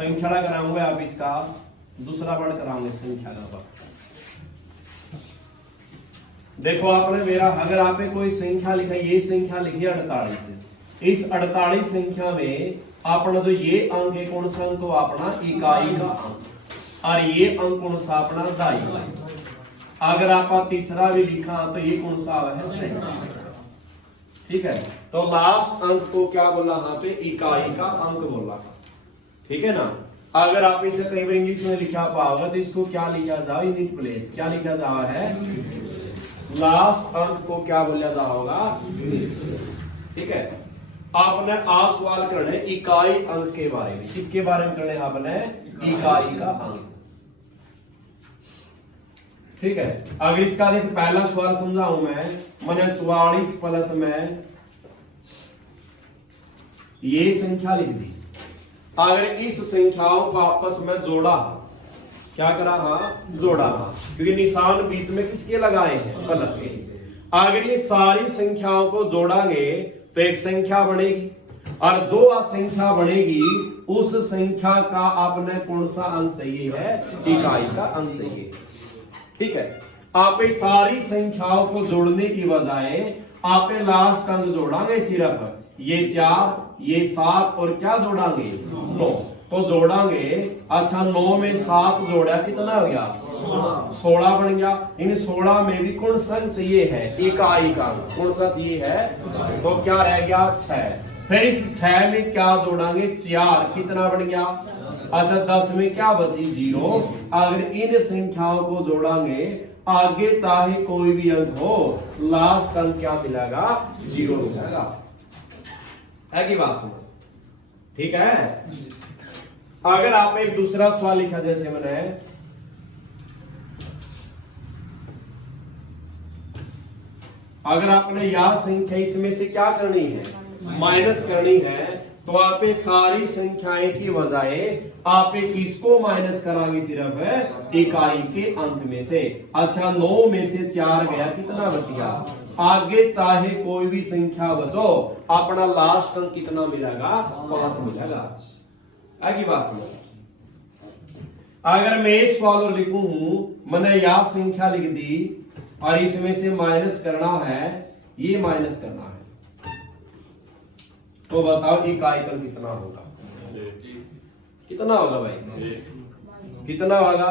संख्या कराऊंगे आप इसका दूसरा वर्ड कराओगे संख्या का। देखो आपने मेरा अगर आपने कोई संख्या लिखा, ये संख्या लिखी 48, इस 48 संख्या में अपना जो ये अंक है कौन सा अंक, अपना इकाई का अंक, और ये अंक कौन सा अपना दाई। अगर आप तीसरा भी लिखा तो ये कौन सा है संख्या, ठीक है। तो लास्ट अंक को क्या बोला यहाँ पे, इकाई का अंक बोला, ठीक है ना। अगर आप इसे कहीं पर इंग्लिश में लिखा पाओगे तो इसको क्या लिखा जाए, इन प्लेस क्या लिखा जा है, लास्ट अंक को क्या बोला जा होगा, ठीक है। आपने आज सवाल करने इकाई अंक के बारे में, किसके बारे में करने आपने, इकाई का अंक, ठीक है। अगर इसका देख पहला सवाल समझाऊं मैंने 44 प्लस में ये संख्या लिख दी। अगर इस संख्याओं को आपस में जोड़ा, क्या करा, हाँ जोड़ा, क्योंकि निशान बीच में किसके लगाए हैं, प्लस के। अगर ये सारी संख्याओं को जोड़ांगे तो एक संख्या बनेगी, और जो संख्या बनेगी उस संख्या का आपने कौन सा अंक चाहिए है, इकाई का अंक चाहिए, ठीक है। आप सारी संख्याओं को जोड़ने की बजाय आप लास्ट अंक जोड़ांगे, सिर्फ ये 4, ये 7 और क्या जोड़ांगे, 9। तो जोड़ांगे, अच्छा 9 में 7 जोड़ा कितना हो गया, 16 बन गया। इन 16 में भी कौन सा चाहिए है, इकाई का कौन सा चाहिए है, तो क्या रह गया 6। फिर इस 6 में क्या जोड़ांगे, 4, कितना बन गया, अच्छा 10 में क्या बची 0। अगर इन संख्याओं को जोड़ांगे आगे चाहे कोई भी अंक हो, लास्ट अंक क्या मिलेगा, 0 मिलेगा, है कि बात समझ, ठीक है। अगर आप एक दूसरा सवाल लिखा, जैसे मैंने अगर आपने यह संख्या इसमें से क्या करनी है, माइनस करनी है, तो आप सारी संख्याएं की बजाय आप किसको माइनस कराएंगे, सिर्फ इकाई के अंक में से। अच्छा 9 में से 4 गया, कितना बच गया, आगे चाहे कोई भी संख्या बचो, अपना लास्ट अंक कितना मिलेगा, 5 मिलेगा, आगे बात समझ। अगर मैं एक सवाल और लिखूं हूं, मैंने यह संख्या लिख दी और इसमें से माइनस करना है, ये माइनस करना है, तो बताओ इकाई का कितना होगा, कितना होगा भाई, कितना होगा।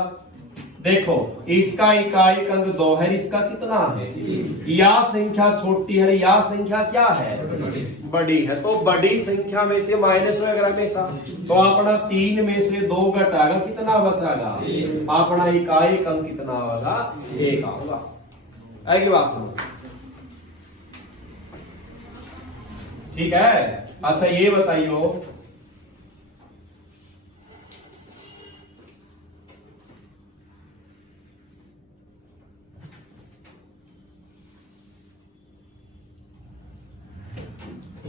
देखो इसका इकाई अंक 2 है, इसका कितना है, या संख्या छोटी है, या संख्या क्या है, बड़ी है। तो बड़ी संख्या में से माइनस होगा हमेशा, तो अपना 3 में से 2 घटाएगा, कितना बचाएगा, अपना इकाई अंक कितना होगा, 1 होगा, आगे बात समझ, ठीक है। अच्छा ये बताइयो,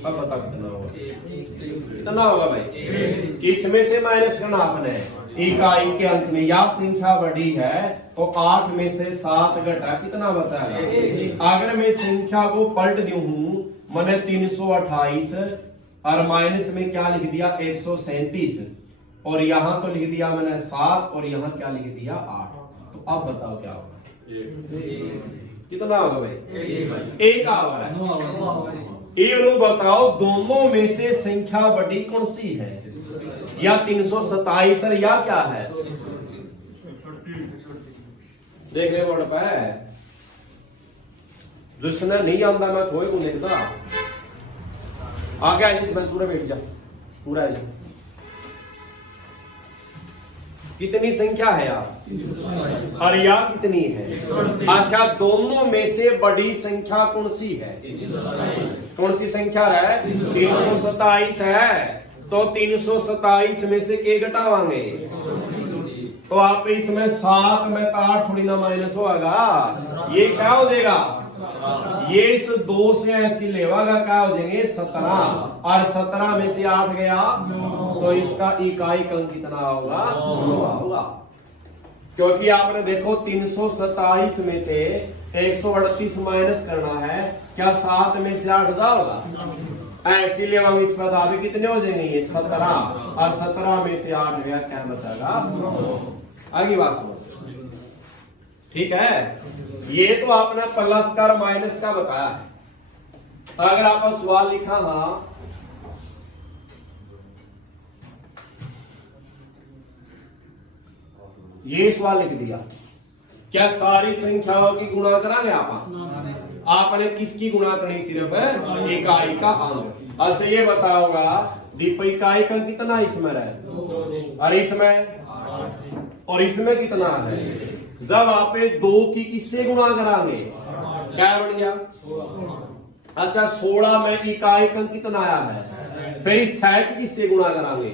अब बता कितना होगा, कितना होगा भाई, किसमें से माइनस करना आपने, इकाई के अंक में। या संख्या बड़ी है तो 8 में से 7 घटा, कितना बचाएगा। अगर मैं संख्या को पलट दूं हूं, मैंने 328 और माइनस में क्या लिख दिया 137, और यहां तो लिख दिया मैंने 7 और यहां क्या लिख दिया 8। तो अब बताओ क्या होगा, कितना होगा भाई, 1 होगा। ये लोग बताओ दोनों में से संख्या बड़ी कौन सी है, या 327 या क्या है, देख ले बोर्ड पे, जिसने नहीं आंदा मैं थोड़े को लिखता आगे इस बेंच पूरा बैठ जा, पूरा है। कितनी संख्या है यार, और या कितनी है, अच्छा दोनों में से बड़ी संख्या कौन सी है, कौन सी संख्या है, 327 है। तो 327 में से के घटावांगे, तो आप इसमें 7 में 8 थोड़ी ना माइनस होगा, ये क्या हो जाएगा, ये इस 2 से ऐसी लेवागा क्या हो जाएंगे 17, और 17 में से 8 गया, तो इसका इकाई अंक कितना होगा, 9 होगा। क्योंकि आपने देखो 327 में से 138 माइनस करना है, क्या 7 में से 8 जाओगा, इसीलिए हम इस पर दावे कितने हो जाएंगे, ये 17, और 17 में से 8 गया, क्या बचाएगा, आगे बात समझ। ठीक है, ये तो आपने प्लस का और माइनस का बताया है। अगर आपका सवाल लिखा हाँ ये सवाल लिख दिया, क्या सारी संख्याओं की गुणा करांगे आपने किसकी गुणा करनी, सिर्फ इकाई का अंक। अच्छा ये बताओगा दीप इकाई का कितना इसमें है, और इसमें कितना है। जब आप 2 की किससे गुणा करांगे, क्या बन गया, अच्छा 16 में इकाई का कितना आया है, फिर इस 6 की किससे गुणा करांगे,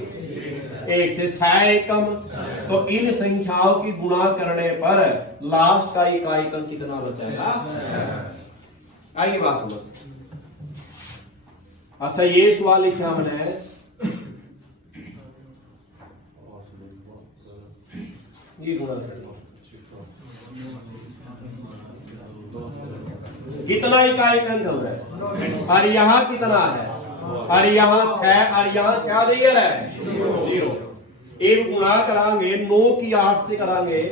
1 से 6 एकम। तो इन संख्याओं की गुणा करने पर लास्ट का इकाई का कितना बचेगा, आगे बात समझ। अच्छा ये सवाल लिखा हमने, ये गुणा कितना इकाई का अंक है, और यहाँ कितना है, और यहाँ 6, और यहाँ क्या दिया है 0। एक गुणा करांगे 9 की 8 से करांगे,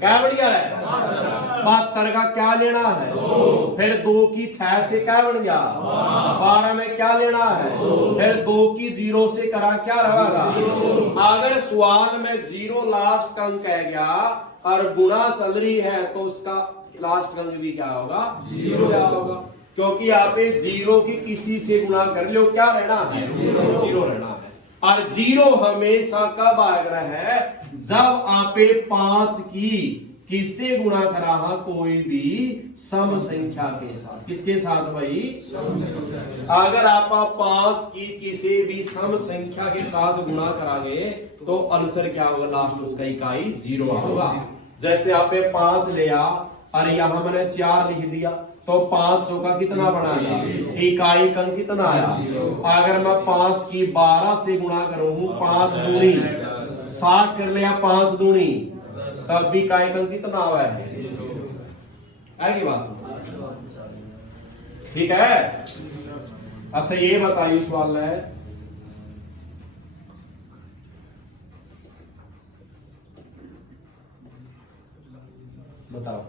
क्या बढ़िया है 72 का क्या लेना है, फिर 2 की 6 से क्या बन गया 12 में क्या लेना है, फिर 2 की 0 से करा क्या रहेगा। अगर सवाल में 0 लास्ट का अंक कह गया और गुणा चल रही है तो उसका लास्ट का अंक भी क्या होगा, 0 होगा, क्योंकि आप 0 की किसी से गुणा कर लो क्या रहना है, 0 रहना है। और 0 हमेशा कब आएगा है, जब आप 5 की किससे गुणा करा, कोई भी सम संख्या के साथ। किसके साथ भाई, अगर आप 5 की किसी भी सम संख्या के साथ गुणा करांगे तो आंसर क्या होगा, लास्ट उसका इकाई 0 होगा। जैसे आप 5 लिया और यहां मैंने 4 लिख दिया, तो 500 का कितना बना, इकाई का कितना आया। अगर मैं 5 की 12 से गुणा करूं, 5 दूनी 60 कर लिया, 5 दूनी तब भी इकाई का कितना हुआ है, आगे बात। ठीक है, अच्छा ये बताइए सवाल है, बताओ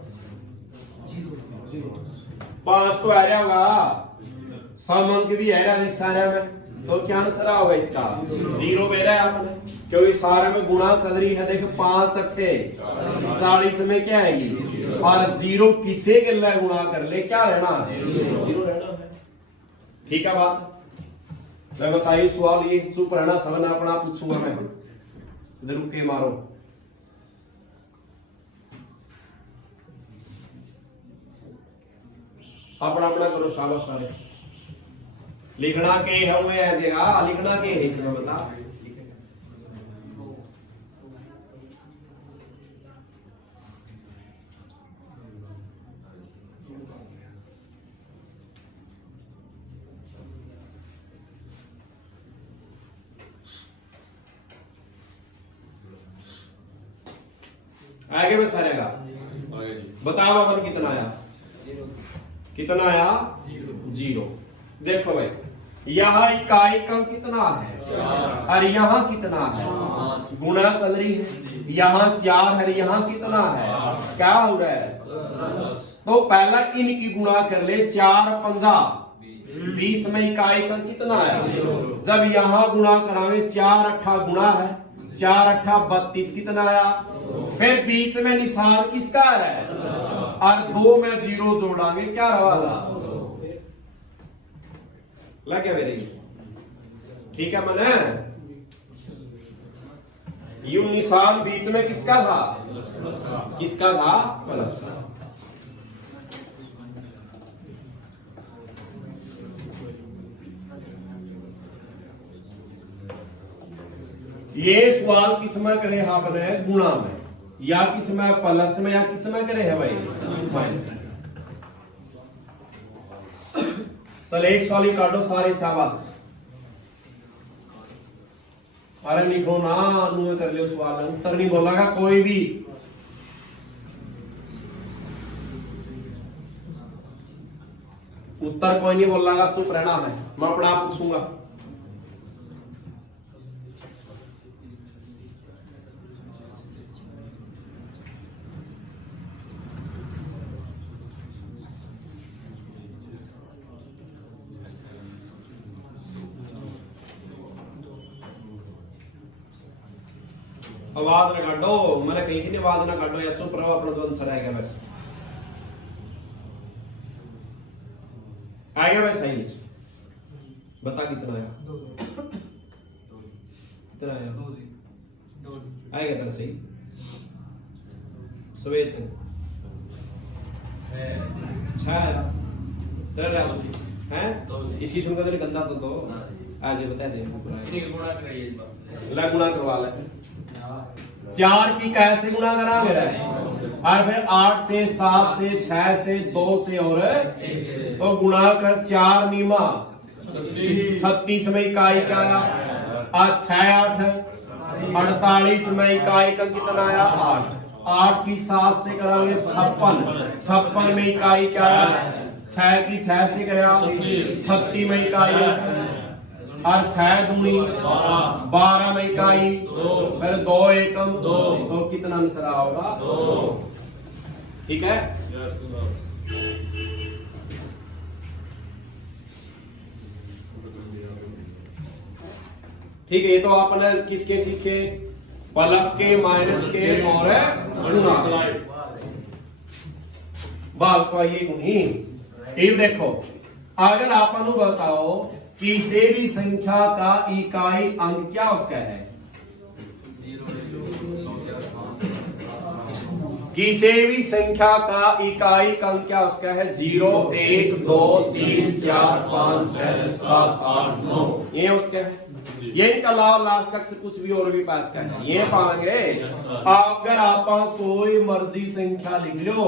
5 तो आ रहा होगा, सम अंक भी आ रहा सारे में, तो क्या आंसर होगा इसका, 0 दे रहा है आपने, क्योंकि सारे में गुणा चल रही है। देखो 5 अट्ठे 40 में क्या आएगी, और 0 किसे के लिए गुणा कर ले, क्या रहना है, 0 रहना है। ठीक है बात, मैं बताइए सवाल ये चुप रहना, समझना अपना पूछूंगा मैं, इधर रुक के मारो। अपना अपना करो, शाबाश सारे। लिखना के है वो ऐसेगा, लिखना के है इसमें बता। आगे में सारे का बताओ अपन कितना आया, कितना आया 0। देखो भाई यहाँ इकाई का कितना है और यहाँ कितना है, गुणा चल रही है, यहाँ 4 है, यहाँ कितना है, क्या हो रहा है, तो पहला इनकी गुणा कर ले, 4 पंजा 20 में इकाई का कितना है। जब यहाँ गुणा करावे 4 अट्ठा गुणा है, 4 अट्ठा 32 कितना आया, फिर बीच में निशान किसका आ रहा है, और 2 में 0 जोड़ांगे क्या रहेगा, लगे मेरे। ठीक है मैंने यू निशान बीच में किसका था, किसका था, प्लस का। ये सवाल किसमें करे आपने, गुणा में, या किसमें प्लस में, या किसमें करे है भाई, माइनस। चल एक सवाल ही काटो सारे, शाबाश। अरे लिखो ना, अनुय कर लियो सवाल, उत्तर नहीं बोलेगा कोई भी। उत्तर कोई नहीं बोलेगा, चुप रहना है, मैं अपने आप पूछूंगा। आवाज ना काटो, मैंने कही थी आवाज ना काटो या चुप रहो, अपना तो आंसर आएगा बस। आएगा भाई सही, बता कितना आया? कितना आया? आएगा तेरा सही? श्वेत 6 आया तेरा है? इसकी सुनकर तेरे गंदा तो आज बता दे, गुणा करवा ले। 4 की कैसे गुणा करा मेरा, और फिर 8 से 7 से 6 से 2 से और तो गुणा कर 4 नीमा 36 में इकाई का आया, आज 6 8 48 में इकाई का कितना आया 8, 8 की 7 से कराओगे 56 में इकाई क्या आया, 6 की 6 से करा 36 में इकाई, और 6 दूनी 12 में इकाई, फिर 2 एकम 2, तो कितना आंसर होगा 2। ठीक है, ठीक है। ये तो आपने किसके सीखे, प्लस के, माइनस के और गुणा। बात को ये गुणी। ये देखो, अगर आप बताओ किसी भी संख्या का इकाई अंक क्या उसका है, किसी भी संख्या का इकाई का अंक क्या उसका है, 0 1 2 3 4 5 6 7 8 9, ये उसका है। ये इनका लास्ट तक से कुछ भी और भी पास का है, ये पाएंगे। अगर आप कोई मर्जी संख्या लिख लो,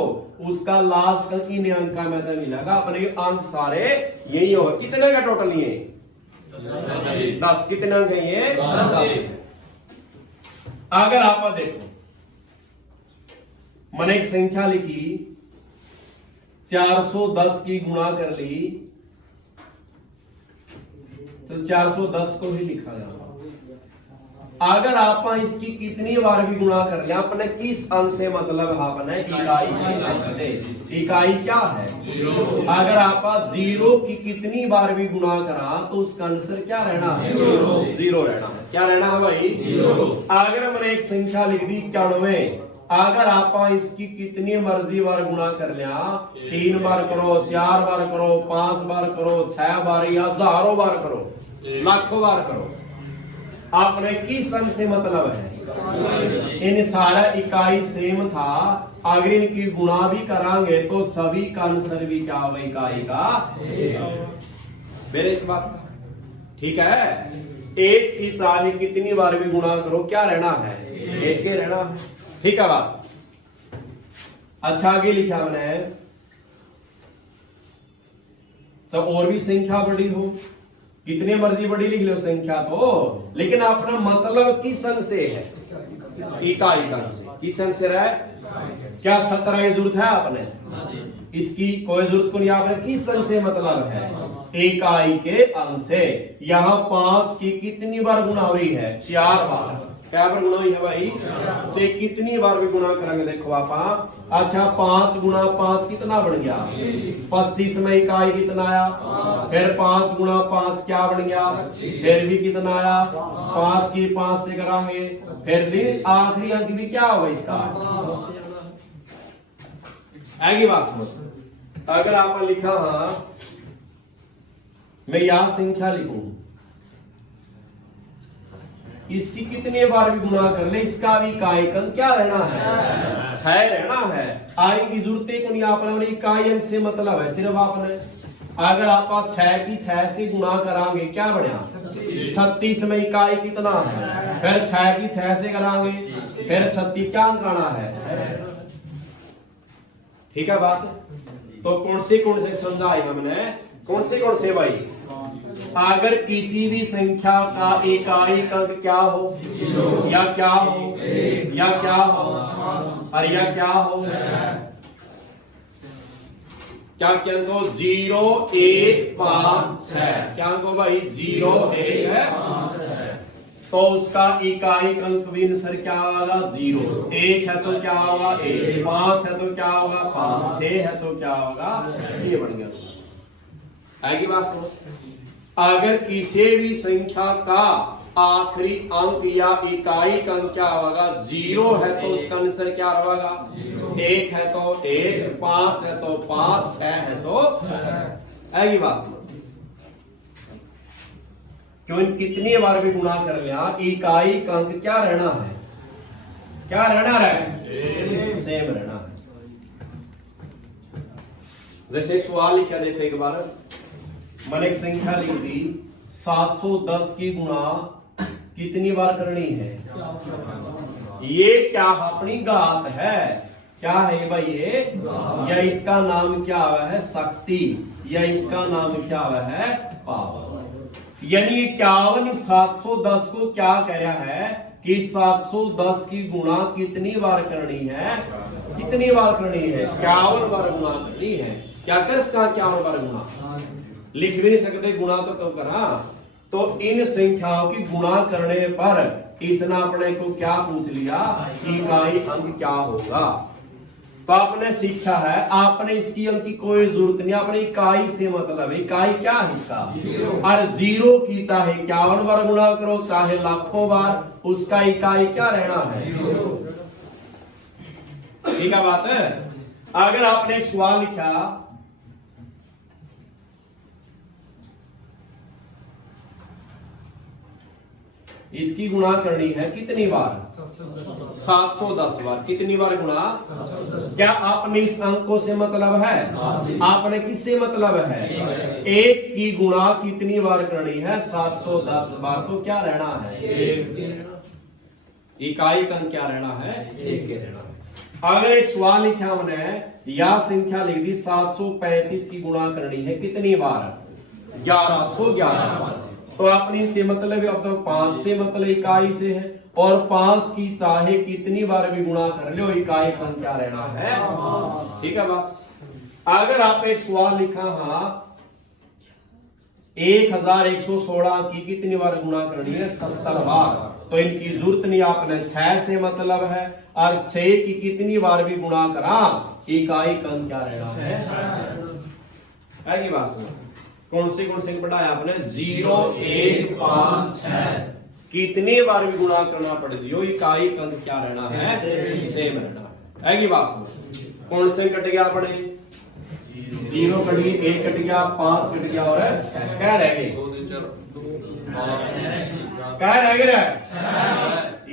उसका लास्ट तक इन अंक का में मिलेगा, अपने अंक सारे यही होगा। कितने का टोटल ये 10, कितने अंक है ये 10। अगर आप देखो, मैंने एक संख्या लिखी 410 की गुणा कर ली, तो 410 को ही लिखा जाता। अगर आप इसकी कितनी बार भी गुणा कर लिया, अपने किस अंक से मतलब आपने इकाई अंक से, इकाई क्या है 0। अगर आप 0 की कितनी बार भी गुणा करा तो उसका आंसर क्या रहना है 0 रहना है। क्या रहना है भाई 0। अगर मैंने एक संख्या लिख दी 91, अगर आप इसकी कितनी मर्जी बार गुणा कर लिया, 3 बार करो, 4 बार करो, 5 बार करो, 6 बार या हजारों बार करो, लाखों बार करो, आपने किस अंक से मतलब है, इन सारा इकाई सेम था। अगर इनकी गुणा भी करांगे तो सभी का आंसर भी क्या होगा, इकाई का मेरे इस बात का। ठीक है, एक की चाहे कितनी बार भी गुणा करो, क्या रहना है, एक के रहना है। ठीक है बात। अच्छा, आगे लिखा हमने, सब और भी संख्या बड़ी हो, कितने मर्जी बड़ी लिख लो संख्या तो, लेकिन अपना मतलब किस अंक से है, इकाई का अंक से। किस अंक से रहा है, क्या 17 की जरूरत है आपने, इसकी कोई जरूरत को नहीं, आपने किस अंक से मतलब है, इकाई के अंक से। यहाँ 5 की कितनी बार गुणा हो रही है, 4 बार। क्या बार गुणा हुई है भाई, से कितनी बार भी गुणा करेंगे देखो आप। अच्छा, 5 गुणा 5 कितना बन गया 25 में इकाई कितना आया, फिर 5 गुणा 5 क्या बन गया, फिर भी कितना आया 5 की 5 से करांगे, फिर भी आखिरी अंक भी क्या होगा इसका, आगे बात समझ। अगर आप लिखा, हाँ मैं यह संख्या लिखूं, इसकी कितने बार भी गुणा कर ले, इसका भी इकाई का क्या रहना है 6 रहना है। आई की जरूरत को नहीं, आपने इकाई अंक से मतलब है सिर्फ आपने। अगर आप 6 की 6 से गुणा करांगे क्या बना 36 में इकाई कितना है, फिर 6 की 6 से करांगे, फिर 36 क्या अंक आना है। ठीक है बात। तो कौन से समझाए हमने, कौन से भाई, अगर किसी भी संख्या का इकाई अंक क्या हो, या क्या हो, या क्या हो, और या क्या हो, क्या क्या अंक हो? 0 1 5 6। क्या अंक हो भाई? 0 1 है 5 6। तो उसका इकाई अंक भी सर क्या होगा? 0। 1 है तो क्या होगा? 1। 5 है तो क्या होगा? 5। 6 है तो क्या होगा? ये बन गया। आएगी बात समझ? अगर किसी भी संख्या का आखिरी अंक या इकाई का अंक क्या होगा? 0 है तो उसका आंसर क्या होगा? 1 है तो 1, 5 है तो 5, 6 है तो 6। आएगी बात समझ? क्यों कितनी बार भी गुणा कर लिया इकाई का अंक क्या रहना है? क्या रहना है? सेम रहना है। जैसे सवाल लिखा देखो एक बार, मैंने एक संख्या लिख दी 710 की गुणा कितनी बार करनी है? ये क्या अपनी घात है? क्या है भाई ये? या इसका नाम क्या है? शक्ति। या इसका नाम क्या है? पावर। यानी 51 710 को क्या कह रहा है कि 710 की गुणा कितनी बार करनी है? कितनी बार करनी है? 51 बार गुणा करनी है। क्या कर इसका 51 बार गुणा? लिख भी नहीं सकते, गुणा तो कब करा? तो इन संख्याओं की गुणा करने पर इसने अपने को क्या पूछ लिया? इकाई अंक क्या होगा? तो आपने सीखा है, आपने इसकी अंक की कोई जरूरत नहीं, आपने इकाई से मतलब इकाई क्या है इसका? और 0 की चाहे 51 बार गुणा करो चाहे लाखों बार, उसका इकाई क्या रहना है? ठीक है बात है। अगर आपने एक सवाल लिखा इसकी गुणा करनी है कितनी बार? 710 बार। कितनी बार गुणा? क्या आपने इस अंकों से मतलब है? आपने किससे मतलब है? 1 की गुणा कितनी बार करनी है? 710 बार। तो क्या रहना है? 1। इकाई का अंक क्या रहना है? 1 के रहना है। अगर एक सवाल लिखा हमने या संख्या लिख दी 735 की गुणा करनी है कितनी बार? 1111 बार। तो अपनी से मतलब अब तो 5 से मतलब इकाई से है, और 5 की चाहे कितनी बार भी गुणा कर लो इकाई का क्या रहना है? ठीक है बात। अगर आप एक सवाल लिखा 1116 की कितनी बार गुणा करनी है? 70 बार। तो इनकी जरूरत नहीं, आपने 6 से मतलब है, और 6 की कितनी बार भी गुणा करा इकाई का क्या रहना है? बात सुनो, कौन से बढ़ाया आपने? 0 1 5 6। कितनी बार भी गुणा करना पड़े जो इकाई का क्या रहना है? सेम रहना है। बात समझ? कौन से कट गया अपने? 0 कट गई, 1 कट गया, 5 कट गया, और 6 क्या रह गए? क्या रह गए?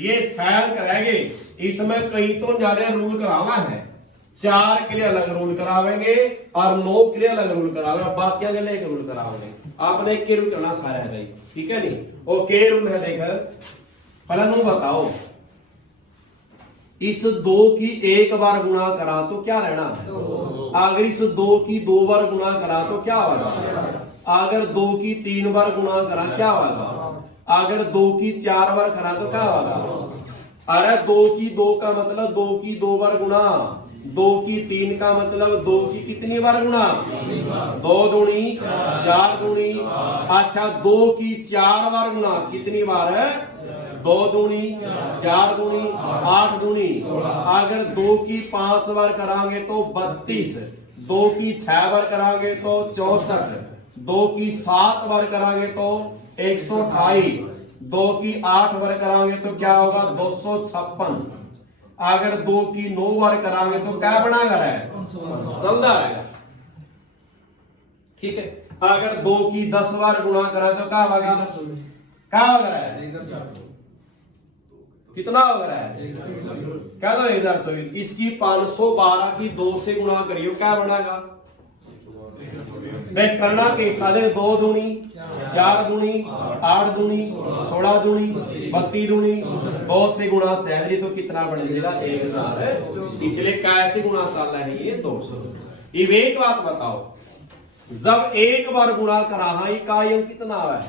ये 6 अंक रह गए। इसमें कई तो ज्यादा रूल करावा है। 4 के लिए अलग रूल करावेंगे और 9 के लिए अलग रूल करावेंगे, बाकी के लिए एक रूल करावेंगे। आपने एक के रूल करना सारा है, ठीक है नहीं? वो के रूल है देख, पहले नु बताओ इस 2 की 1 बार गुणा करा तो क्या रहना है? अगर इस 2 की 2 बार गुणा करा तो क्या होगा? अगर 2 की 3 बार गुणा करा क्या होगा? अगर 2 की 4 बार करा तो क्या होगा? अरे 2 की 2 का मतलब 2 की 2 बार गुणा, 2 की 3 का मतलब 2 की कितनी बार गुणा? 2 दूनी 4 दूनी। अच्छा 2 की 4 बार गुणा कितनी बार है? 2 दूनी 4 दूनी 8 दूनी। अगर 2 की 5 बार करांगे तो 32, 2 की 6 बार करांगे तो 64, 2 की 7 बार करांगे तो 128, 2 की 8 बार करांगे तो क्या होगा? 256। अगर 2 की 9 बार करांगे तो क्या बनाएगा? चलता रहेगा, ठीक है। अगर 2 की 10 बार गुणा करा तो क्या होगा? क्या होगा? कितना होगा? क्या होगा? 1024। इसकी 512 की 2 से गुणा करियो, क्या बनेगा? देख करना कैसा है? 2 दूनी 4 दूनी 8 दूनी 16 दूनी 32 दूनी 2 से गुणा चल तो कितना बन जाएगा? 1000। इसलिए कैसे गुणा चल रहा है? ये 200। अब एक बात बताओ, जब 1 बार गुणा करा इकाई अंक कितना है?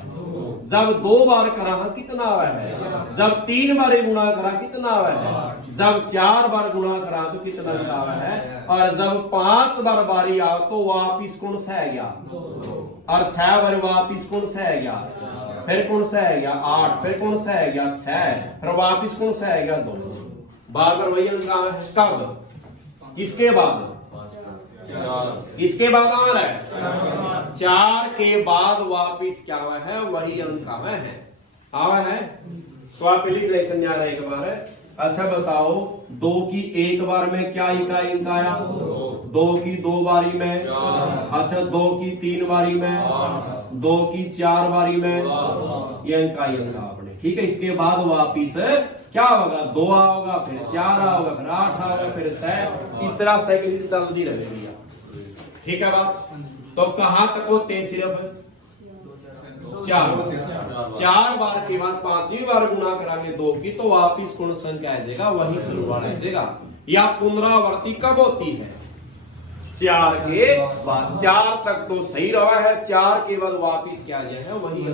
जब 2 बार करा कितना आवा है, जब 3 बार गुणा करा कितना आवा है, जब 4 बार गुणा करा तो कितना आवा है, और जब 5 बार बारी आओ तो वापिस कौन सा है गया, और 6 बार वापिस कौन सा है गया, फिर कौन सा है गया 8, फिर कौन सा है गया 6, फिर वापिस कौन सा है गया 2। बार बार वही अंक है। कब, किसके बाद, इसके बाद आ रहा है 4 के बाद वापिस क्या हुआ है, वही अंक आवा है। तो आप लिख ले संज्ञा रहे एक बार। अच्छा बताओ 2 की 1 बार में क्या इकाई अंक आया, 2 की 2 बारी में, अच्छा 2 की 3 बारी में, 2 की 4 बारी में, ये इकाई अंक आपने, ठीक है। इसके बाद वापिस क्या होगा, 2 होगा, फिर 4 होगा, फिर 8 होगा, फिर 6, इस तरह साइकिल चलती रहेगी, ठीक है बात। तो कहां तक होते सिर्फ 4 बार के बाद 5वीं बार गुणा करांगे 2 की तो वापिस कौन संख्या आ जाएगा, वही शुरुआत आ जाएगा। या पुनरावृत्ति कब होती है, 4 के बाद। 4 तक तो सही रहा है, 4 के बाद वापिस क्या जाएगा, वही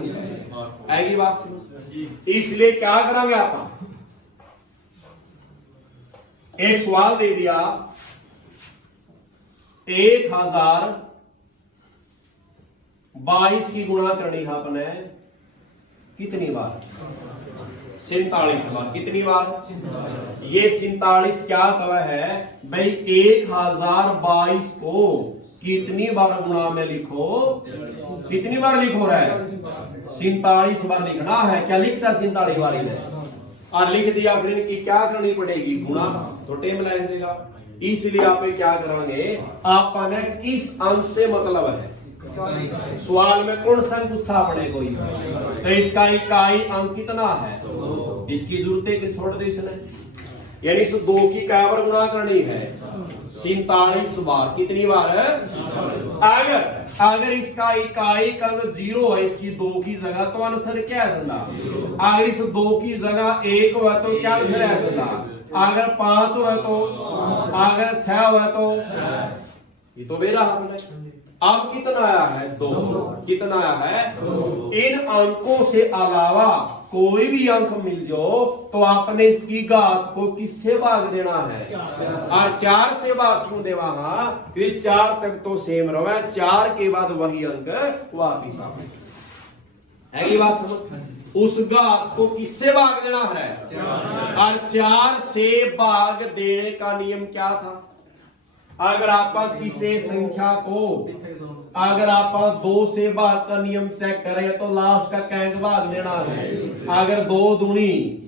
आएगी बात। इसलिए क्या करेंगे आप, एक सवाल दे दिया 1022 की गुणा करनी है अपने कितनी बार, 47 बार। कितनी बार, ये 47 क्या कहा है भाई, 1022 को कितनी बार गुणा में लिखो, कितनी बार लिखो रहा है, 47 बार लिखना है। क्या लिख सा 47 बार है, और लिख दिया, फिर इनकी क्या करनी पड़ेगी, गुणा, तो टाइम लग जाएगा। इसलिए आप क्या करेंगे, आपने किस अंक से मतलब है, सवाल में कौन सा पूछा अपने कोई, तो इसका इकाई अंक कितना है, इसकी जरूरत है कि छोड़ दे इसने, यानी इस 2 की क्या बार गुणा करनी है, 47 बार। कितनी बार है, अगर इसका इकाई अंक 0 है, इसकी 2 की जगह, तो आंसर क्या है, अगर इस 2 की जगह 1 हुआ तो क्या आंसर है, अगर 5 हुआ तो, अगर 6 हुआ तो, ये तो मेरा हमने। अब कितना आया है, 2। कितना आया है, इन अंकों से अलावा कोई भी अंक मिल जाओ तो आपने इसकी घात को किससे भाग देना है, और 4 से भाग क्यों देवा, फिर 4 तक तो सेम रहा, 4 के बाद वही अंक वापिस है ये बात समझ। उस घात को किससे भाग देना है, और 4 से भाग देने का नियम क्या था, अगर आप किसी संख्या को, अगर आप 2 से भाग का नियम चेक करें तो लास्ट का कैंक भाग देना है, अगर 2 दूनी,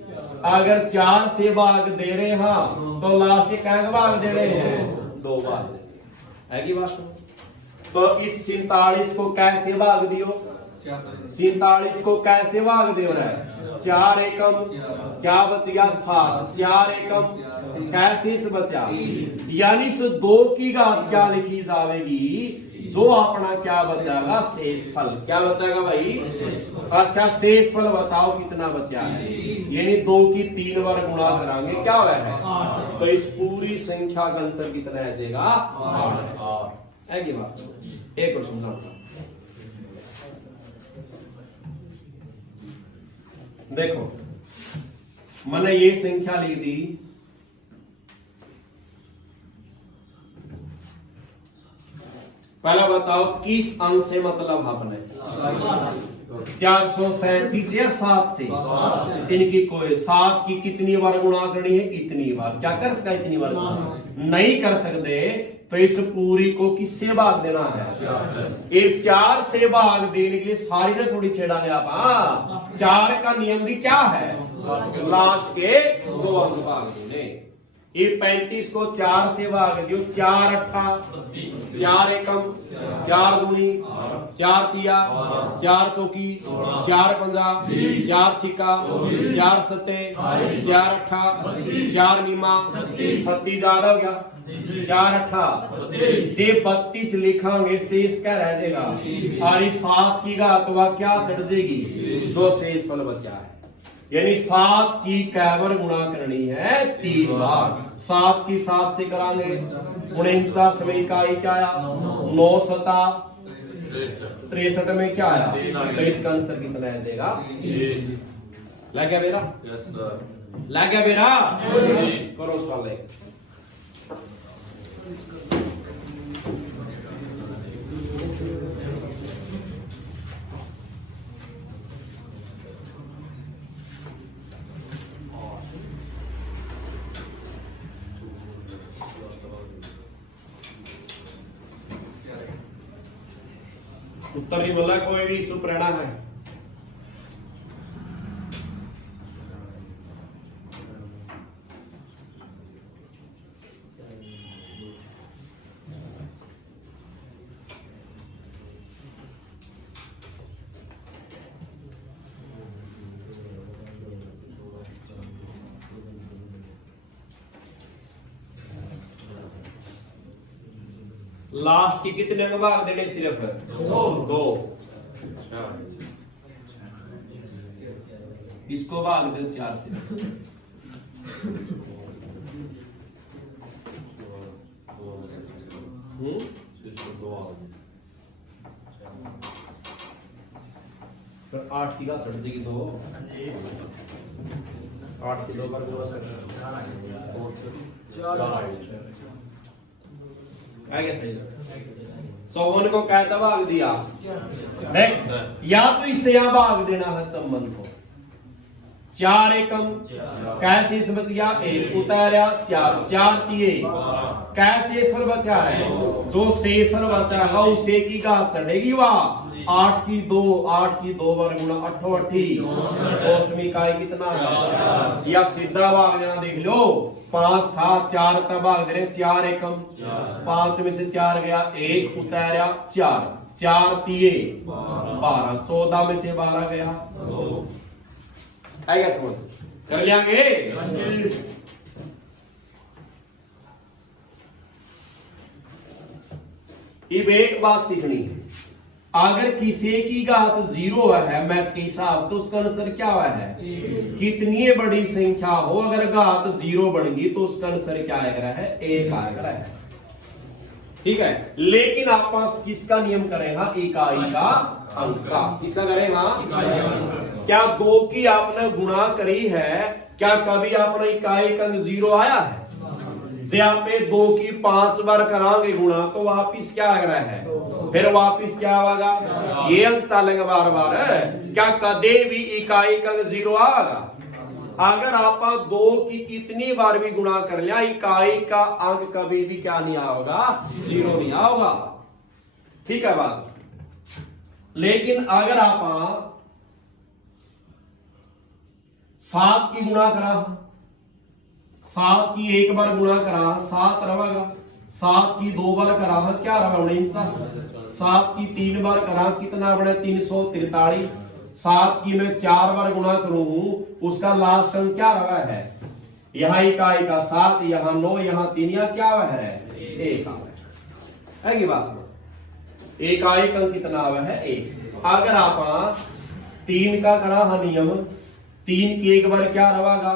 अगर 4 से भाग दे रहे हैं तो लास्ट के कैंक भाग दे रहे हैं 2 भाग है की बात। तो इस 47 को कैसे भाग दियो, 47 को कैसे भाग दे रहा है, 4 एकम क्या बच गया 7, 4 एकम कैसे से बचा, यानी इस 2 की घात क्या लिखी जाएगी, जो अपना क्या बचाएगा, शेषफल। क्या बचाएगा भाई, अच्छा शेषफल बताओ कितना बचा है, यानी 2 की 3 बार गुणा कराएंगे क्या हुआ है, तो इस पूरी संख्या का आंसर कितना आ जाएगा, 8। है की बात। एक और समझाता देखो, मैंने ये संख्या लिख दी, पहला बताओ किस अंक से मतलब आपने, 437 या 7 से, इनकी कोई 7 की कितनी बार गुणा करनी है, इतनी बार। क्या कर सकते, इतनी बार नहीं कर सकते, तो इस पूरी को किससे भाग देना है, एक 4 से भाग देने के लिए सारी ना थोड़ी छेड़ांगे आप, 4 का नियम भी क्या है, लास्ट के 2 अंक भाग देने। ये 35 को 4 से भाग दियो, 4 अट्ठा, 4 एकम, 4 दूनी, 4 तिया, 4 चौकी, 4 पंजा, 4 छिक्का, 4 सत्ते, 4 अट्ठा, 4 नीमा, 36 ज्यादा हो गया, 4 अट्ठा, जे 32 लिखांगे शेष क्या रह जाएगा, और 7 की घात क्या चढ़ जाएगी, जो शेष फल बचा है, यानी 7 की कैबर गुणा करनी है 3 बार। 7 की 7 से करांगे, 49 समय इकाई क्या आया, 9 सता 63 में क्या आया, तो इसका आंसर कितना है देगा, लग गया मेरा, लग गया मेरा, करो सवाल है। उत्तर नहीं बोला कोई भी, चुप रहना है। लास्ट की कितने अंक भाग देने, सिर्फ दो। इसको भाग दे 4 से। पर 8 की का चढ़ जाएगी 2, 8 की 2 पर 4 सही। 54 को कहता भाग दिया, नेक्स्ट या तो इससे यहां भाग देना है संबंध को, 4 एकम कैसे इस बच गया 1 उतारा 4, 4 दिए कैसे शेषफल बचा है, जो शेषफल बचाएगा उसे की घात चढ़ेगी वह 8 की 2, 8 की 2 बार गुणा 8 अष्टमी इकाई कितना, या सीधा भाग देना, देख लो 5 था 4 तब भाग दे रहे 4 एकम, 5 में से 4 गया 1 उतारा 4, 4 दिए 12, 14 में से 12 गया 2, आएगा समझ, कर लेंगे। अब एक बात सीखनी है, अगर किसी की घात 0 है मैथ के हिसाब तो उसका आंसर क्या है, कितनी बड़ी संख्या हो अगर घात 0 बढ़ेगी तो उसका आंसर क्या आएगा है, 1 आएगा है, ठीक है। लेकिन आप पास किसका नियम करें, हाँ इकाई का अंक का, किसका करें, हाँ क्या 2 की आपने गुणा करी है, क्या कभी आपने इकाई का अंक 0 आया है, जे आपने 2 की 5 बार करांगे गुणा तो वापिस क्या आ रहा है, फिर वापिस क्या होगा, ये अंक चलेगा बार बार, क्या कदे भी इकाई का अंक 0 आएगा, अगर आप 2 की कितनी बार भी गुणा कर लिया इकाई का अंक कभी भी क्या नहीं आओगा, 0 नहीं आओगा, ठीक है बात। लेकिन अगर आप 7 की गुणा करा, 7 की 1 बार गुणा करा 7 रहेगा, 7 की 2 बार करा क्या रहा 49, 7 की 3 बार करा कितना बने 343, 7 की मैं 4 बार गुणा करूं उसका लास्ट अंक क्या रहा है, यहाँ इकाई का 7, यहाँ 9, यहाँ 3, यहाँ क्या है 1 है की बात, इकाई का अंक कितना आवा है 1। अगर आप 3 का करा नियम, 3 की 1 बार क्या रहेगा,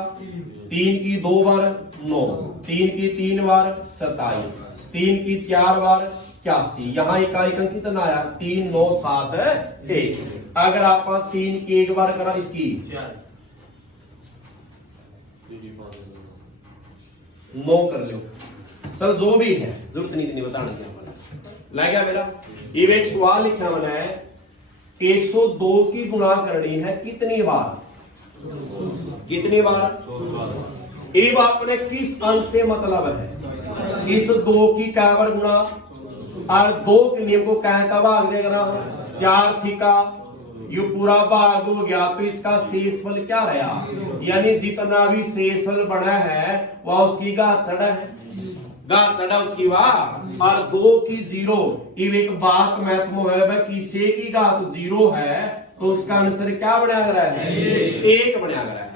3 की 2 बार 9, 3 की 3 बार 27, 3 की 4 बार 81, यहाँ इकाई का कितना आया 3, 9, 7, 1। अगर आप 3 की 1 बार करा इसकी 9 कर लो, चल जो भी है जरूरत नहीं बताने की, लग गया मेरा। ये एक सवाल लिखा मैंने है 102 की गुणा करनी है कितनी बार, कितनी बार, अब आपने किस अंक से मतलब है, इस 2 की कै बार गुणा, और 2 के नियम को कहता भाग देगा 4 छिका ये पूरा भाग हो गया तो इसका शेषफल क्या रहा, यानी जितना भी शेषफल बना है वह उसकी घात चढ़ा है, घात चढ़ा उसकी वाह, और 2 की 0, अब एक बात महत्वपूर्ण है किसी की घात 0 है तो उसका आंसर क्या बना रहा है 1 बना रहा है।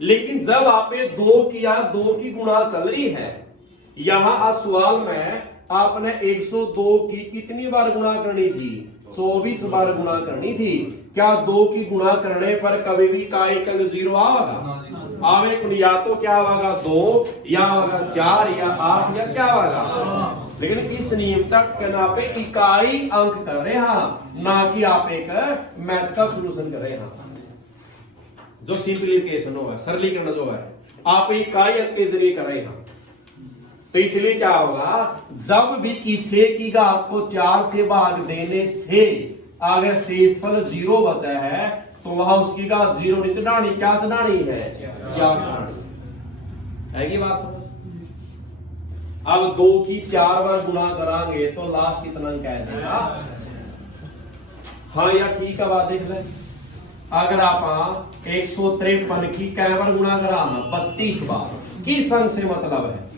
लेकिन जब आप 2 की गुणा चल रही है, यहां सवाल में आपने 102 की कितनी बार गुणा करनी थी, 24 बार गुणा करनी थी, क्या 2 की गुणा करने पर कभी भी इकाई का 0 आएगा, आवे या तो क्या होगा 2 या होगा 4 या 8 या क्या होगा, लेकिन इस नियम तक कहना पे इकाई अंक कर रहे हैं, ना कि आप एक मैथ का सॉल्यूशन कर रहे हैं। जो सिंप्लीफिकेशन हो है, सरलीकरण जो है, आप इकाई अंक के जरिए कर रहे हैं। तो इसलिए क्या होगा, जब भी किसी की घात को 4 से भाग देने से अगर शेषफल 0 बचा है तो वहां उसकी घात 0 नहीं चढ़ानी, क्या चढ़ानी है, 4 चढ़ानी है। ये बात समझ। अब 2 की 4 बार गुणा कराएंगे तो लास्ट कितना अंक आएगा। हाँ या ठीक है, बात देख ले। अगर आप 153 की कै बार गुणा कराना, 32 बार। किस अंक से मतलब है,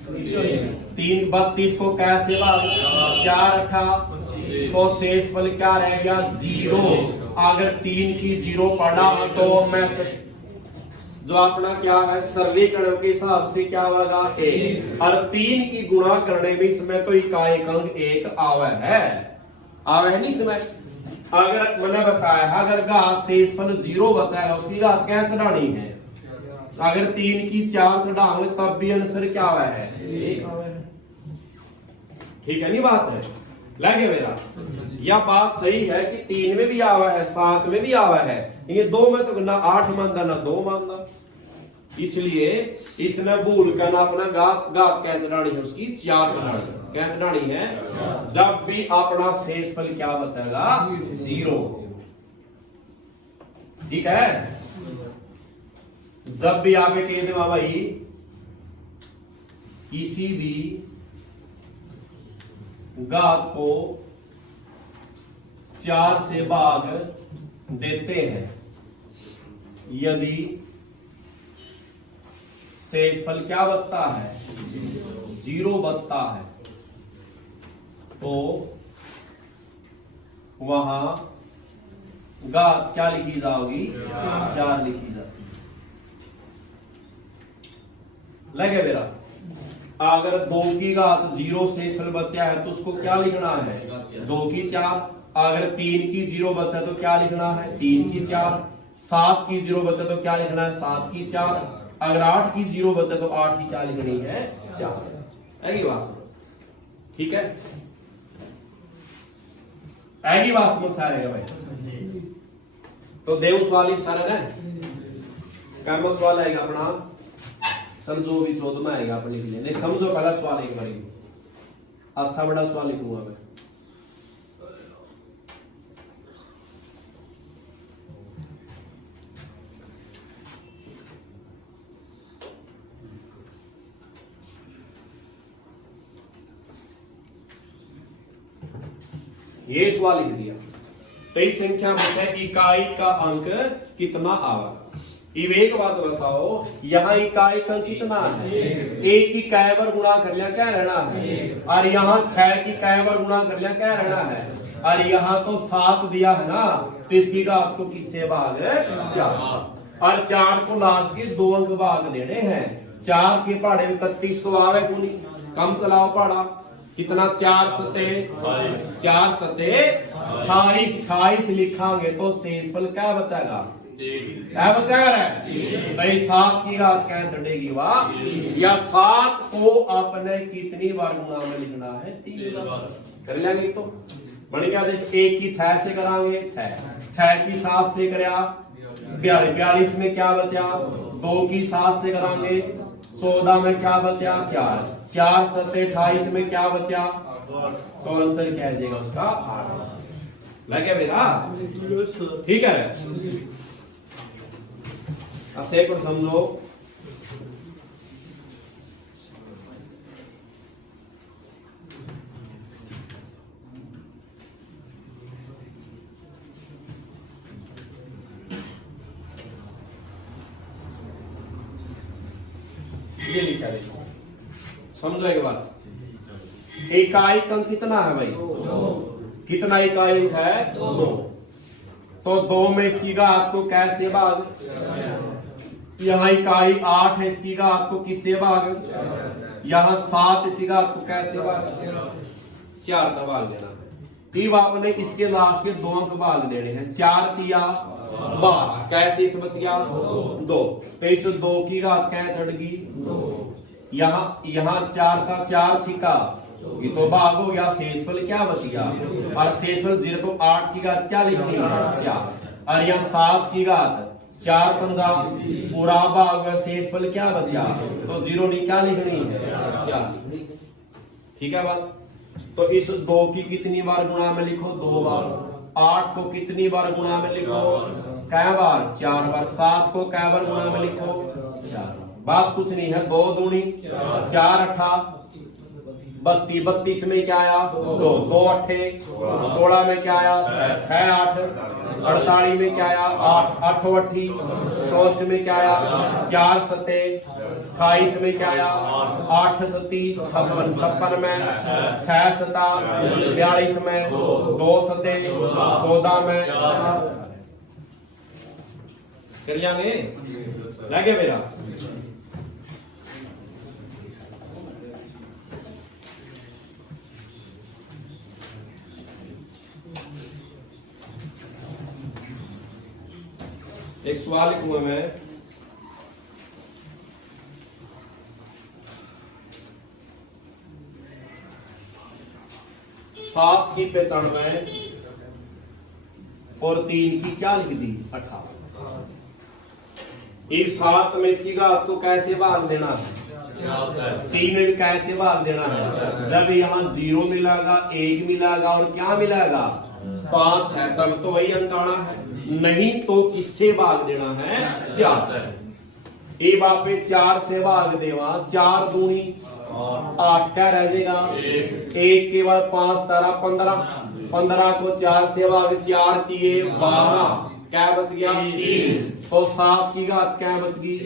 3 32 को कैसे भाग 4 8 तो शेषफल क्या रह गया, 0। अगर 3 की 0 पढ़ा तो मैं जो अपना क्या है सरलीकरण के हिसाब से क्या होगा 1, और 3 की गुणा करने में इसमें तो इकाई अंक 1 आवे है नहीं इसमें। अगर मैंने बताया है अगर घात शेषफल 0 बचाएगा उसकी घात क्या चढ़ानी है, अगर 3 की 4 चढ़ाओगे तब भी आंसर क्या आवा है, 1 आवा है। ठीक है नहीं बात है, लगे मेरा। यह बात सही है कि 3 में भी आवा है, 7 में भी आवा है, ये 2 में तो ना 8 मानता ना 2 मानता। इसलिए इसमें भूल का ना अपना घात क्या चढ़ानी है, उसकी 4 चढ़ानी है। क्या चढ़ानी है, जब भी अपना शेषफल क्या बचेगा, 0। ठीक है, जब भी आप कह दे भाई किसी भी घात को 4 से भाग देते हैं, यदि शेषफल क्या बचता है, 0 बचता है, तो वहां घात क्या लिखी जाओगी, 4 लिखी जाएगी। लगे मेरा। अगर 2 की घात 0 शेषफल बचा है तो उसको क्या लिखना है, 2 की 4। अगर 3 की 0 बचा तो क्या लिखना है, 3 की 4। 7 की 0 बचा तो क्या लिखना है, 7 की 4। अगर 8 की 0 बचा तो 8 की क्या लिखनी है, 4। ऐसी बात समझ, ठीक है, ऐसी बात समझ सा रहेगा भाई। तो देव सवाल सारा ना काम सवाल आएगा अपना, समझो भी 14 में आएगा अपने के लिए। नहीं समझो पहला सवाल एक बारी, अच्छा बड़ा सवाल लिखूंगा मैं। ये सवाल लिख दिया, कई संख्या में इकाई का अंक कितना आवा। एक बात बताओ, यहाँ इकाई का अंक कितना है, 1 की कै बार गुणा कर लिया क्या रहना है, और यहाँ 6 की कै बार गुणा कर लिया क्या रहना है, और यहाँ तो 7 दिया है ना, तो इसकी घात को किससे भाग 4, और 4 को लास्ट के 2 अंक भाग देने हैं। 4 के पहाड़े में 31 तो आवे को नहीं, कम चलाओ पहाड़ा कितना, 4 सते 28 लिखांगे तो शेषफल क्या बचेगा, क्या बचेगा रे भाई, 7 की घात क्या चढ़ेगी, वाह। या 7 को आपने कितनी बार गुणा में लिखना है, 3 बार कर लेंगे तो बन गया। देख 1 की 6 से करांगे 6 की 7 से करा 42 में क्या बचा, 2 की 7 से करांगे 14 में क्या बचा, 4 सत्ते 28 में क्या बचा, तो आंसर क्या आ जाएगा उसका 8। लगे बेटा, ठीक है। अब से पर समझो, ये लिखा देखो, समझो एक बात। इकाई अंक कितना है भाई, कितना इकाई अंक है, 2। तो 2 में इसकी घात को कैसे भाग, यहाँ इकाई 8 है, इसकी घात को किससे भाग, यहाँ 7 इसकी घात को कैसे भाग, 4 का भाग देना है। तब आपने इसके लास्ट के 2 अंक भाग देने हैं, 4 किया 12, कैसे इस बच गया 2, तो इस 2 की घात क्या चढ़ गई, यहाँ 4 का 4 छिका ये तो भाग हो गया, शेषफल क्या बच गया, और शेषफल 0 तो 8 की घात क्या लिखनी है 4, और यहाँ 7 की घात 4 पंजा पूरा भाग हुआ, शेषफल क्या बचा, तो 0 नहीं क्या लिखनी है 4। ठीक है बात। तो इस 2 की कितनी बार गुणा में लिखो 2 बार, 8 को कितनी बार गुणा में लिखो कै बार 4 बार, 7 को कै बार गुणा में लिखो 4। बात कुछ नहीं है, 2 दूनी 4 अठा 32, 32 में क्या आया 2, 2 अठे 16 में क्या आया 6, 8 48 में क्या आया 8, 8 अठी 64 में क्या आया 4 सते 28 में क्या आया 8 सती 56, 56 में 6 सता 42 में 2 सते 14 में कर जाएंगे लगे मेरा। एक सवाल लिखूंगा मैं, सात की 95 और 3 की क्या लिख दी 18। एक 7 में इसकी घात को कैसे भाग देना है, 3 में भी कैसे भाग देना है, जब यहाँ 0 मिलेगा 1 मिलेगा और क्या मिलेगा 5 है, तब तो वही अंक आना है, नहीं तो किससे भाग देना है 4 से। ए बापे 4 से भाग देवा, 4 दूनी 8 क्या रह जाएगा 1 के बाद 5 तारा 15, 15 को 4 से भाग 4 किए 12 क्या बच गया 3, तो 7 की घात क्या बच गई,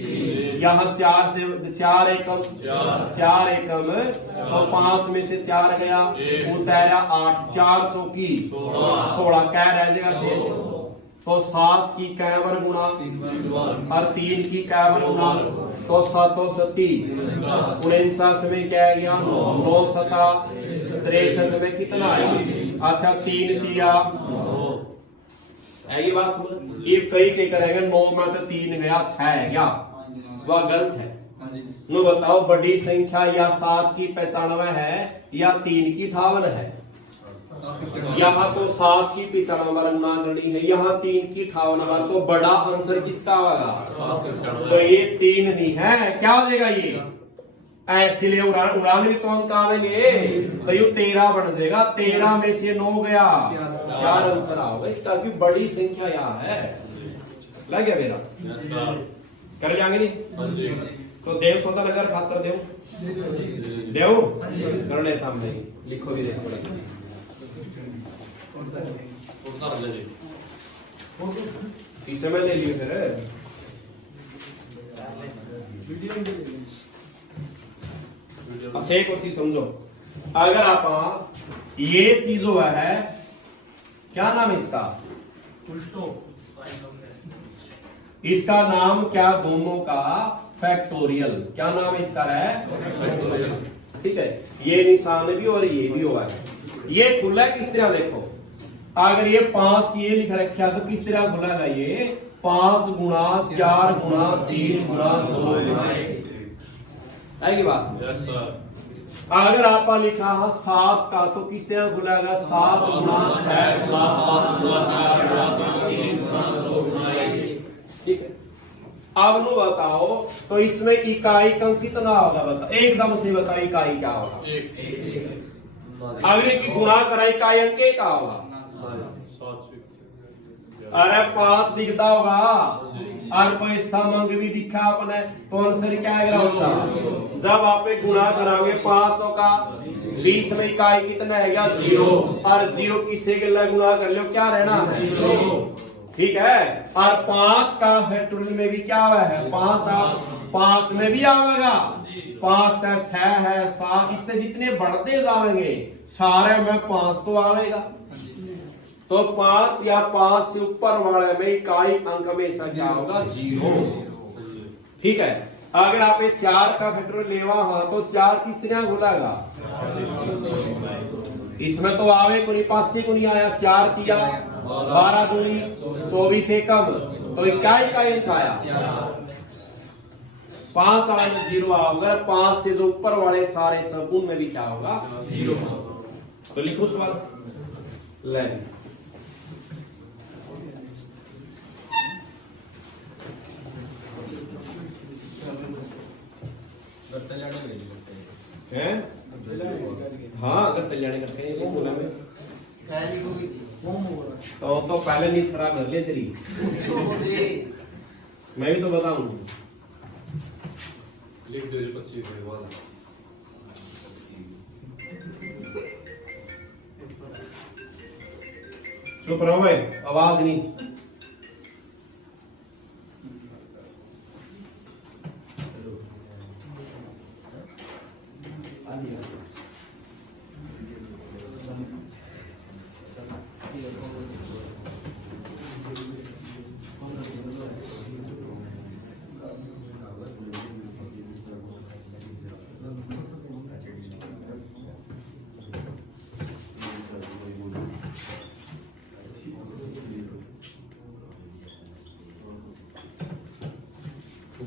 यहाँ 4 एकम 4 एकम, तो 5 में से 4 गया उतारा 8, 4 चौकी 16 क्या रह जाएगा शेष, तो 7 की कै बार गुणा और 3 की कै बार गुणा, तो 7 सती 49 में क्या गया 9 सता 63 में कितना आया, अच्छा 3 किया है, ये बात समझ। ये कई करेंगे 9 में तो 3 गया 6 है क्या, वह गलत है। नो बताओ बड़ी संख्या या 7 की 95 है या 3 की 58 है, यहाँ तो 7 की 95 बार गुणा करनी है, यहाँ 3 की 58 बार, तो बड़ा आंसर किसका होगा, तो ये 3 नहीं है, क्या हो जाएगा ये ऐसे लिए उड़ान भी तो अंक आवेंगे, तो ये 13 बन जाएगा, 13 में से 9 गया 4 आंसर आओगे इसका, की बड़ी संख्या यहाँ है। लग गया मेरा, कर जाएंगे नहीं तो देव सौदा नगर खातर देव करने था नहीं लिखो भी देखो इस समय ले लियो फिर अच्छा एक और चीज समझो, अगर आप ये चीज हुआ है क्या नाम है इसका, इसका नाम क्या दोनों का फैक्टोरियल, क्या नाम है इसका है, ठीक है, ये निशान भी और ये भी हुआ है, ये खुला है किस तरह देखो, अगर ये 5 ये लिख रखा तो किस तरह खुलेगा, ये 5 गुणा 4 गुणा 3 गुणा 2 गुणा 1 आएगी बात। अगर आप लिखा 7 का तो किस तरह खुलेगा 7 गुणा 6 गुणा 5 गुणा 4 गुणा 3 गुणा 2 गुणा 1, ठीक है। अब नो बताओ तो इसमें इकाई कम कितना होगा, बताओ एकदम से बताओ इकाई क्या होगा, अगर की गुणा करा इकाई अंक क्या होगा, अरे 5 दिखता होगा और कोई समंग भी दिखा अपने तो आंसर क्या आएगा उसका, जब आप गुणा कराओगे 500 का 20 में इकाई कितना है 0, और 0 किससे गुणा कर लो क्या रहना है 0, ठीक है। और 5 का फैक्टोरियल में भी क्या हुआ है 5 में भी आवेगा, 5 का 6 है 7, इससे जितने बढ़ते जाएंगे सारे में 5 तो आवेगा, तो 5 या 5 से ऊपर वाले में इकाई अंक हमेशा क्या होगा 0, ठीक है। अगर आप 4 का फैक्टोरियल लेवा हाँ तो 4 किस तरह खुलेगा, इसमें तो आवे को नहीं 5 से को नहीं आया, 4 किया 12 दूनी 24 एकम, तो इकाई का अंक आया, 5 वाले में 0 आओगे, 5 से जो ऊपर वाले सारे सब उनमें भी क्या होगा 0 होगा। तो लिखो सवाल ले हैं। हाँ अगर तैयारी करते हैं वो बोला मैं तो पहले नहीं खराब कर लिया तेरी मैं भी तो बताऊं लिख दो 25 के बाद चुप रहो भाई आवाज नहीं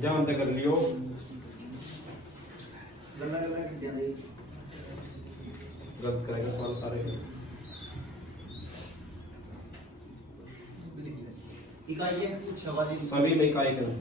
जान तक कर लियो गलत करेगा सवाल सारे सभी में इकाई करें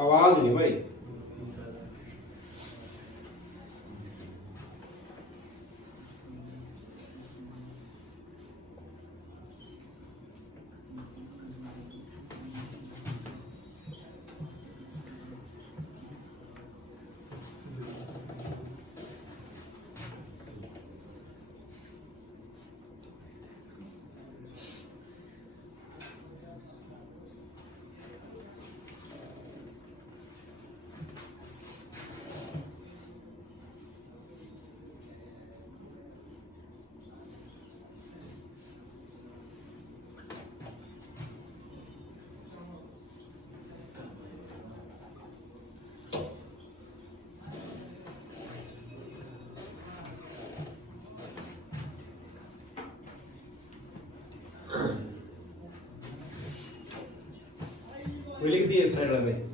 आवाज नहीं भाई वो लिख दिए साइड में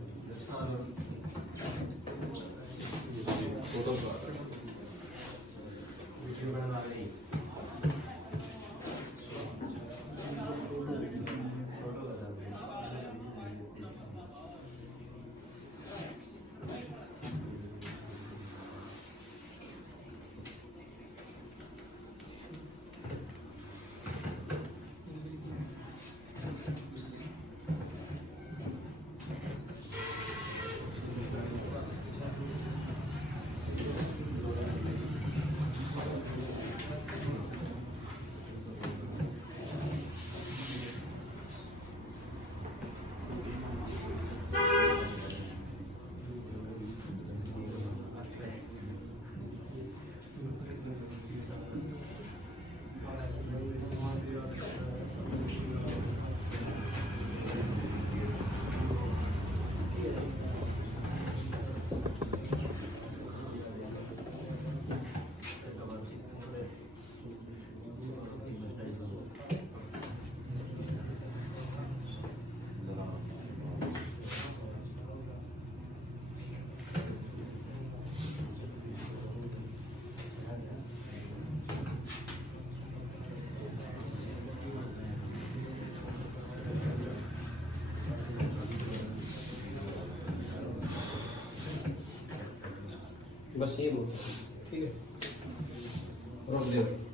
बस ये बोलते हैं, ठीक है, रोक दे।